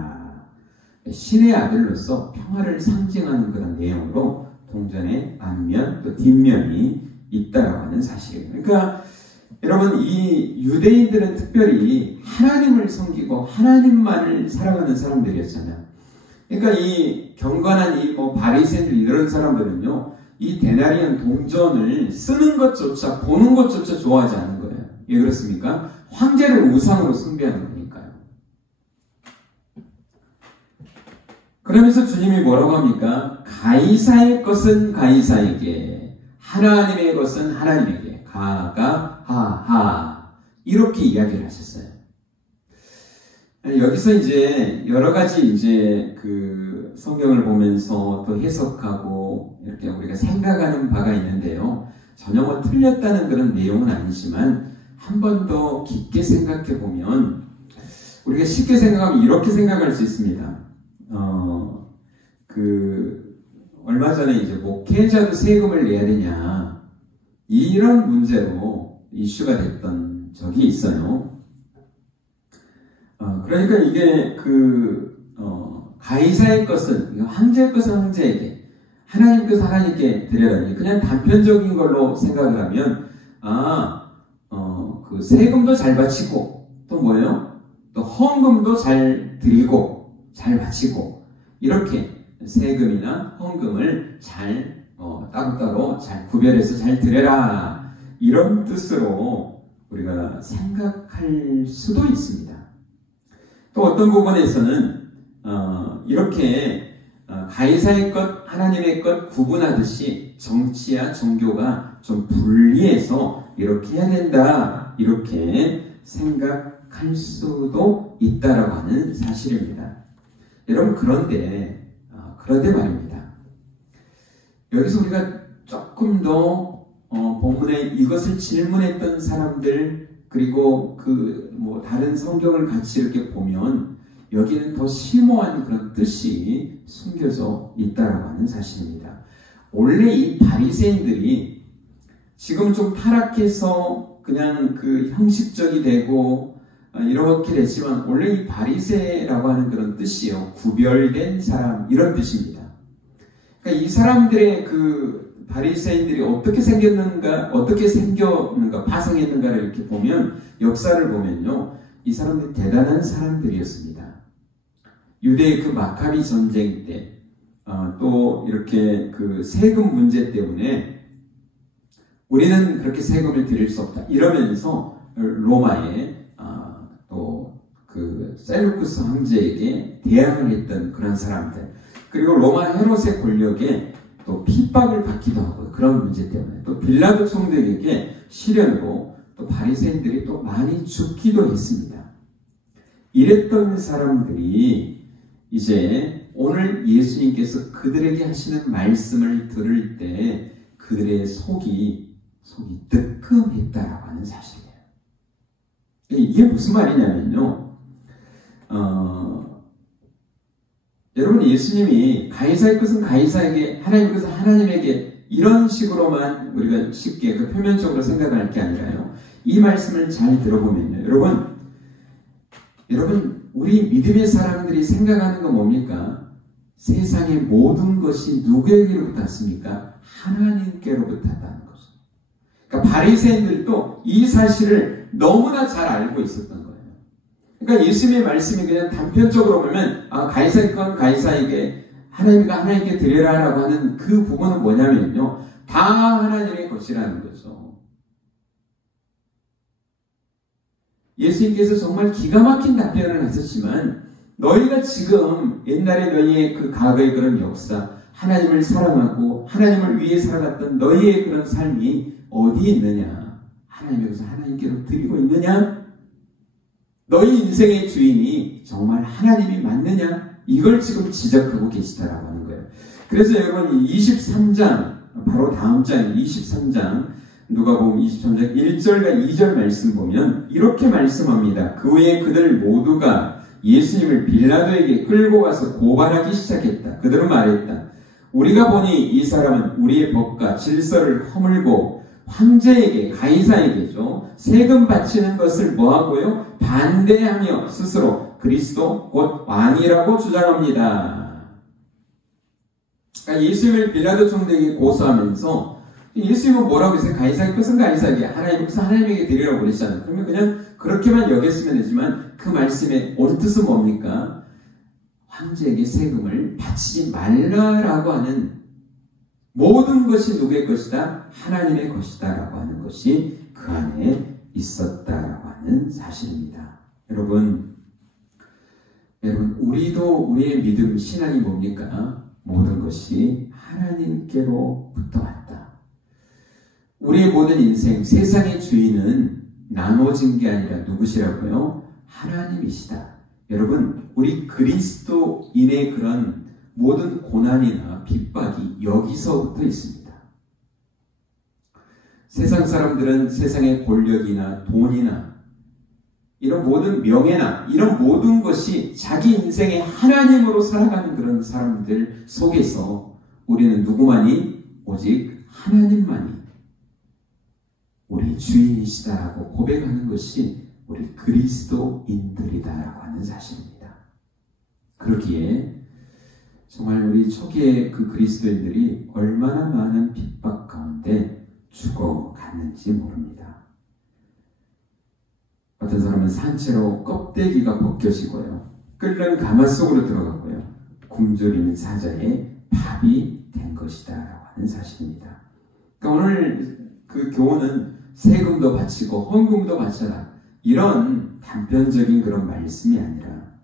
신의 아들로서 평화를 상징하는 그런 내용으로 동전의 앞면 또 뒷면이 있다라고 하는 사실이에요. 그러니까 여러분, 이 유대인들은 특별히 하나님을 섬기고 하나님만을 사랑하는 사람들이었잖아요. 그러니까 이 경건한 이 바리새인들 이런 사람들은요, 이 데나리온 동전을 쓰는 것조차 보는 것조차 좋아하지 않는 거예요. 왜 그렇습니까? 황제를 우상으로 숭배하는 거니까요. 그러면서 주님이 뭐라고 합니까? 가이사의 것은 가이사에게, 하나님의 것은 하나님에게, 하하 이렇게 이야기를 하셨어요. 여기서 이제 여러 가지 이제 그 성경을 보면서 또 해석하고 이렇게 우리가 생각하는 바가 있는데요. 전혀 틀렸다는 그런 내용은 아니지만 한 번 더 깊게 생각해 보면 우리가 쉽게 생각하면 이렇게 생각할 수 있습니다. 얼마 전에 이제 목회자도 세금을 내야 되냐 이런 문제로 이슈가 됐던 적이 있어요. 그러니까 이게 가이사의 것은, 황제의 것은 황제에게, 하나님 것은 하나님께 드려라. 그냥 단편적인 걸로 생각을 하면, 그 세금도 잘 바치고, 또 뭐예요? 또 헌금도 잘 드리고, 잘 바치고, 이렇게 세금이나 헌금을 잘, 따로따로 잘 구별해서 잘 드려라. 이런 뜻으로 우리가 생각할 수도 있습니다. 또 어떤 부분에서는 이렇게 가이사의 것, 하나님의 것 구분하듯이 정치와 종교가 좀 분리해서 이렇게 해야 된다, 이렇게 생각할 수도 있다라고 하는 사실입니다. 여러분, 그런데 말입니다. 여기서 우리가 조금 더 본문에 이것을 질문했던 사람들, 그리고 다른 성경을 같이 이렇게 보면 여기는 더 심오한 그런 뜻이 숨겨져 있다라고 하는 사실입니다. 원래 이 바리새인들이 지금 좀 타락해서 그냥 그 형식적이 되고 이렇게 됐지만 원래 이 바리새라고 하는 그런 뜻이요, 구별된 사람, 이런 뜻입니다. 그러니까 이 사람들의 그 바리새인들이 어떻게 생겼는가, 파생했는가를 이렇게 보면, 역사를 보면요, 이 사람들이 대단한 사람들이었습니다. 유대의 그 마카비 전쟁 때, 또 이렇게 그 세금 문제 때문에 우리는 그렇게 세금을 드릴 수 없다 이러면서 로마의 또 그 셀루쿠스 황제에게 대항을 했던 그런 사람들, 그리고 로마 헤롯의 권력에 또 핍박을 받기도 하고, 그런 문제 때문에 또 빌라도 총독에게 시련으로 또 바리새인들이 또 많이 죽기도 했습니다. 이랬던 사람들이 이제 오늘 예수님께서 그들에게 하시는 말씀을 들을 때 그들의 속이 뜨끔했다라고 하는 사실이에요. 이게 무슨 말이냐면요, 여러분, 예수님이 가이사의 것은 가이사에게, 하나님의 것은 하나님에게, 이런 식으로만 우리가 쉽게 그 표면적으로 생각할 게 아니라요, 이 말씀을 잘 들어보면요, 여러분, 우리 믿음의 사람들이 생각하는 건 뭡니까? 세상의 모든 것이 누구에게로부터 왔습니까? 하나님께로부터 왔다는 거죠. 그러니까 바리새인들도 이 사실을 너무나 잘 알고 있었던 거예요. 그러니까 예수님의 말씀이 그냥 단편적으로 보면 가이사의 건 가이사에게, 하나님께 드려라라고 하는 그 부분은 뭐냐면요, 다 하나님의 것이라는 거죠. 예수님께서 정말 기가 막힌 답변을 하셨지만, 너희가 지금 옛날에 너희의 그 과거의 그런 역사, 하나님을 사랑하고 하나님을 위해 살아갔던 너희의 그런 삶이 어디에 있느냐? 하나님께서 하나님께로 드리고 있느냐? 너희 인생의 주인이 정말 하나님이 맞느냐? 이걸 지금 지적하고 계시다라고 하는 거예요. 그래서 여러분, 23장, 바로 다음 장 23장, 누가복음 23장 1절과 2절 말씀 보면 이렇게 말씀합니다. 그 후에 그들 모두가 예수님을 빌라도에게 끌고 가서 고발하기 시작했다. 그들은 말했다. 우리가 보니 이 사람은 우리의 법과 질서를 허물고 황제에게, 가이사에게죠, 세금 바치는 것을 뭐하고요? 반대하며 스스로 그리스도 곧 왕이라고 주장합니다. 그러니까 예수님을 빌라도 총독에게 고소하면서 예수님은 뭐라고 했어요? 가이사의 것은 가이사에게, 하나님의 것은 하나님에게 드리라고 그랬잖아요. 그러면 그냥 그렇게만 여겼으면 되지만 그 말씀의 온 뜻은 뭡니까? 황제에게 세금을 바치지 말라라고 하는, 모든 것이 누구의 것이다? 하나님의 것이다 라고 하는 것이 그 안에 있었다라고 하는 사실입니다. 여러분, 우리도 우리의 믿음, 신앙이 뭡니까? 모든 것이 하나님께로부터 왔다. 우리의 모든 인생, 세상의 주인은 나눠진 게 아니라 누구시라고요? 하나님이시다. 여러분, 우리 그리스도인의 그런 모든 고난이나 핍박이 여기서부터 있습니다. 세상 사람들은 세상의 권력이나 돈이나 이런 모든 명예나 이런 모든 것이 자기 인생의 하나님으로 살아가는 그런 사람들 속에서 우리는 누구만이? 오직 하나님만이 우리 주인이시다라고 고백하는 것이 우리 그리스도인들이다라고 하는 사실입니다. 그러기에 정말 우리 초기에 그 그리스도인들이 얼마나 많은 핍박 가운데 죽어갔는지 모릅니다. 어떤 사람은 산채로 껍데기가 벗겨지고요, 끓는 가마 속으로 들어가고요, 굶주리는 사자의 밥이 된 것이다 라고 하는 사실입니다. 그러니까 오늘 그 교훈은 세금도 바치고 헌금도 바쳐라, 이런 단편적인 그런 말씀이 아니라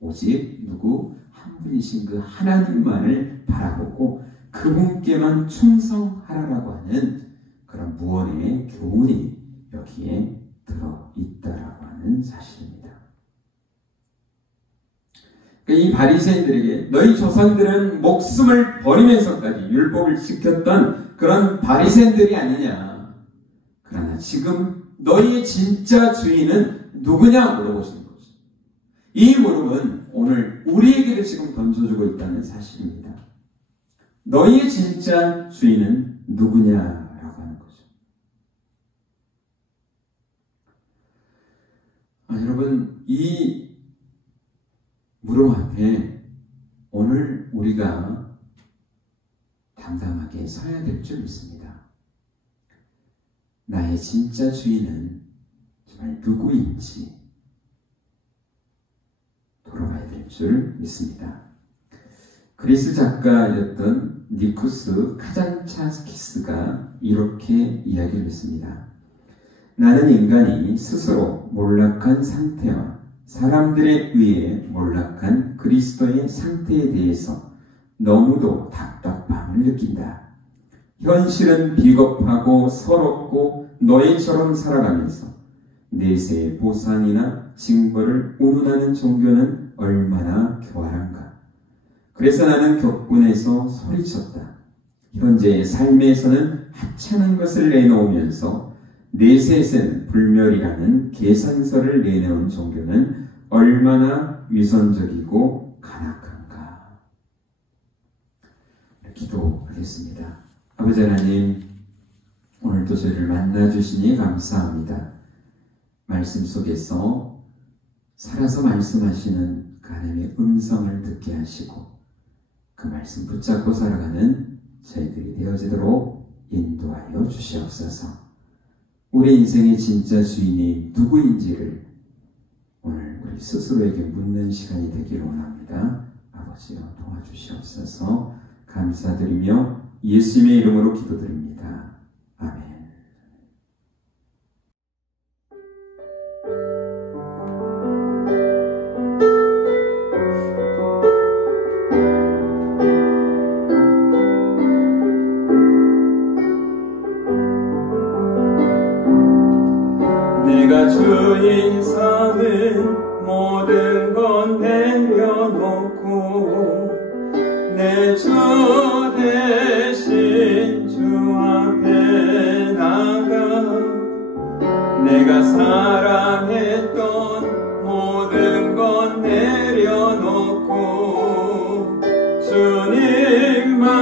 오직 누구? 한 분이신 그 하나님만을 바라보고 그분께만 충성하라라고 하는 그런 무언의 교훈이 여기에 들어있다라고 하는 사실입니다. 그러니까 이 바리새인들에게 너희 조상들은 목숨을 버리면서까지 율법을 지켰던 그런 바리새인들이 아니냐, 그러나 지금 너희의 진짜 주인은 누구냐 물어보시는 거죠. 이 물음은 오늘 우리에게도 지금 던져주고 있다는 사실입니다. 너희의 진짜 주인은 누구냐라고 하는 거죠. 여러분, 이 물음 앞에 오늘 우리가 담담하게 서야 될 줄 믿습니다. 나의 진짜 주인은 정말 누구인지 돌아봐야 될 줄 믿습니다. 그리스 작가였던 니쿠스 카잔차스키스가 이렇게 이야기를 했습니다. 나는 인간이 스스로 몰락한 상태와 사람들에 의해 몰락한 그리스도의 상태에 대해서 너무도 답답함을 느낀다. 현실은 비겁하고 서럽고 너희처럼 살아가면서 내세의 보상이나 징벌을 운운하는 종교는 얼마나 교활한가. 그래서 나는 격분해서 소리쳤다. 현재의 삶에서는 하찮은 것을 내놓으면서 내세에서는 불멸이라는 계산서를 내놓은 종교는 얼마나 위선적이고 간악한가. 기도하겠습니다. 아버지 하나님, 오늘도 저희를 만나주시니 감사합니다. 말씀 속에서 살아서 말씀하시는 그 하나님의 음성을 듣게 하시고 그 말씀 붙잡고 살아가는 저희들이 되어지도록 인도하여 주시옵소서. 우리 인생의 진짜 주인이 누구인지를 오늘 우리 스스로에게 묻는 시간이 되기를 원합니다. 아버지여 도와주시옵소서. 감사드리며 예수님의 이름으로 기도드립니다. 아멘. 내가 주인 삼은 모든 건 내려놓고 내 주 대신 주 앞에 나가 내가 사랑했던 모든 건 내려놓고 주님만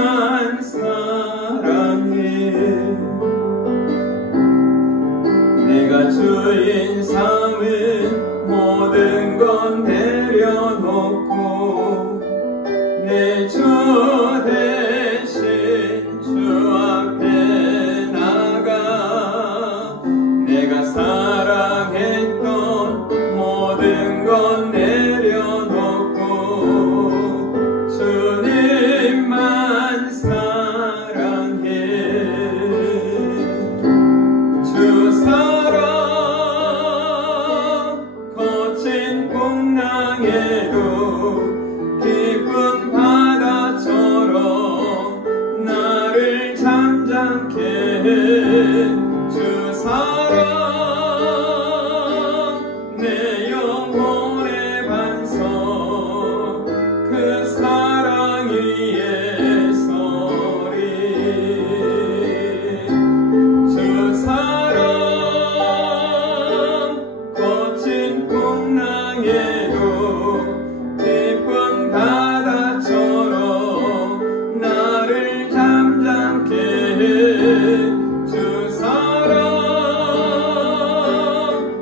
내가 주인 삼은 모든 건 내려놓고 내 주 대신 주 앞에 나가 내가 사랑했던 모든 건 내려놓고 주님만 사랑해. 주 사랑 거친 풍랑에도 깊은 바다처럼 나를 잠잠케 해. 주 사랑 내 영혼의 반석 그 사랑 위에 서리. 주 사랑 거친 풍랑에도 깊은 바다처럼 나를 잠잠케 해. 주 사랑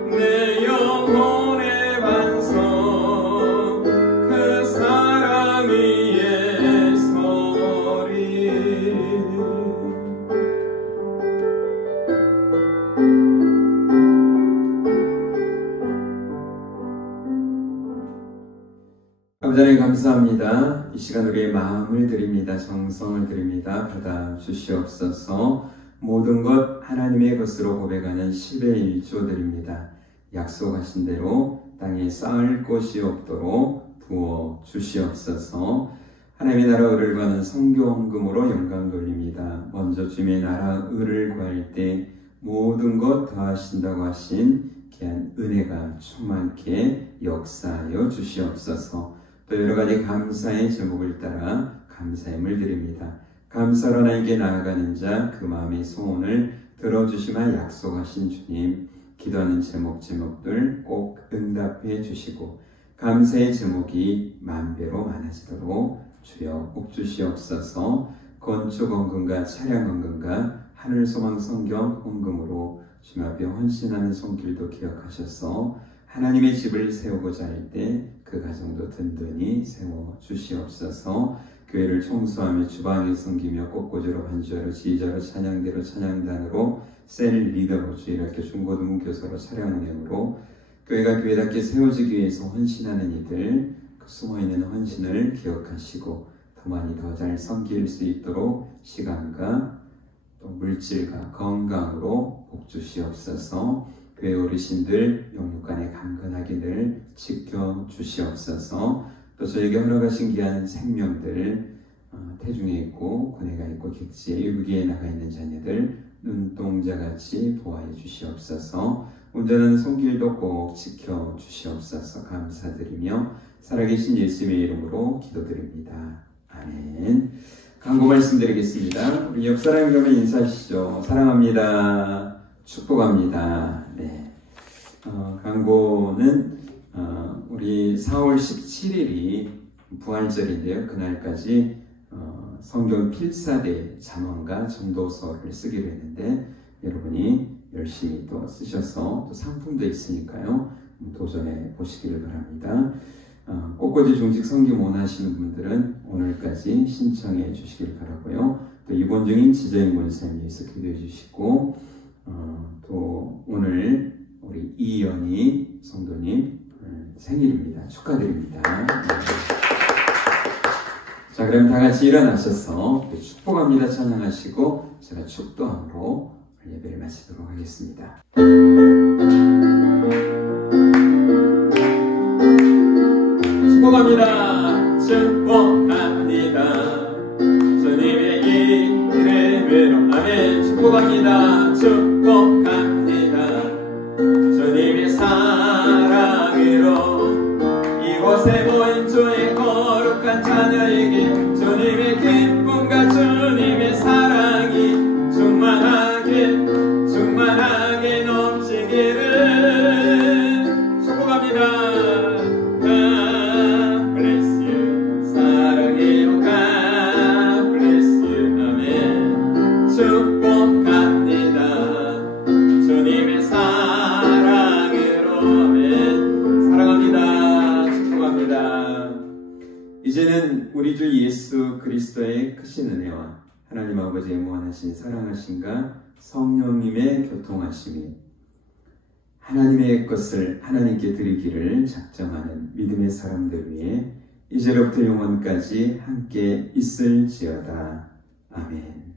내 영혼의 반석 그 사랑 위에 서리. 아버지 하나님 감사합니다. 이 시간 우리의 마음을 드립니다. 정성을 드립니다. 받아 주시옵소서. 모든 것 하나님의 것으로 고백하는 10의 1조 드립니다. 약속하신 대로 땅에 쌓을 곳이 없도록 부어 주시옵소서. 하나님의 나라 의를 구하는 성교헌금으로 영광 돌립니다. 먼저 주님의 나라 의를 구할 때 모든 것 더하신다고 하신 귀한 은혜가 충만케 역사하여 주시옵소서. 또 여러 가지 감사의 제목을 따라 감사함을 드립니다. 감사로 하나님께 나아가는 자 그 마음의 소원을 들어주시마 약속하신 주님, 기도하는 제목들 꼭 응답해 주시고 감사의 제목이 만배로 많아지도록 주여 복 주시옵소서. 건축 헌금과 차량 헌금과 하늘소망 성경 헌금으로 주님 앞에 헌신하는 손길도 기억하셔서 하나님의 집을 세우고자 할 때 그 가정도 든든히 세워 주시옵소서. 교회를 청소하며 주방에 섬기며 꽃꽂이로 반주하러 지휘자로 찬양대로 찬양단으로 셀 리더로 주일학교 중고등부 교사로 차량 운행으로 교회가 교회답게 세워지기 위해서 헌신하는 이들 그 숨어있는 헌신을 기억하시고 더 많이 더 잘 섬길 수 있도록 시간과 또 물질과 건강으로 복 주시옵소서. 교회 어르신들 영육간에 강건하게 늘 지켜주시옵소서. 또 저에게 허락하신 귀한 생명들 태중에 있고 군에가 있고 객지에 유기에 나가 있는 자녀들 눈동자같이 보호해 주시옵소서. 운전하는 손길도 꼭 지켜주시옵소서. 감사드리며 살아계신 예수님의 이름으로 기도드립니다. 아멘. 광고 말씀드리겠습니다. 우리 옆사람 그러면 인사하시죠. 사랑합니다. 축복합니다. 네. 광고는 우리 4월 17일이 부활절인데요. 그날까지 성경 필사대 잠언과 전도서를 쓰기로 했는데 여러분이 열심히 또 쓰셔서 또 상품도 있으니까요. 도전해 보시기를 바랍니다. 꽃꽂이 중직 성경 원하시는 분들은 오늘까지 신청해 주시길 바라고요. 또 입원 중인 지정인 권사님 위해서 기도해 주시고 또 오늘 우리 이연희 성도님 생일입니다. 축하드립니다. 자, 그럼 다 같이 일어나셔서 축복합니다 찬양하시고 제가 축도함으로 예배를 마치도록 하겠습니다. 축복합니다. 축복합니다. 주님의 이름으로 아멘. 축복합니다. 축복합니다. 주님의 사랑으로 이곳에 모인 주의 거룩한 자녀에게 주님의 기쁨과 주님의 사랑이 충만하게 넘치게 우리 주 예수 그리스도의 크신 은혜와 하나님 아버지의 무한하신 사랑하심과 성령님의 교통하심이 하나님의 것을 하나님께 드리기를 작정하는 믿음의 사람들 위해 이제로부터 영원까지 함께 있을지어다. 아멘.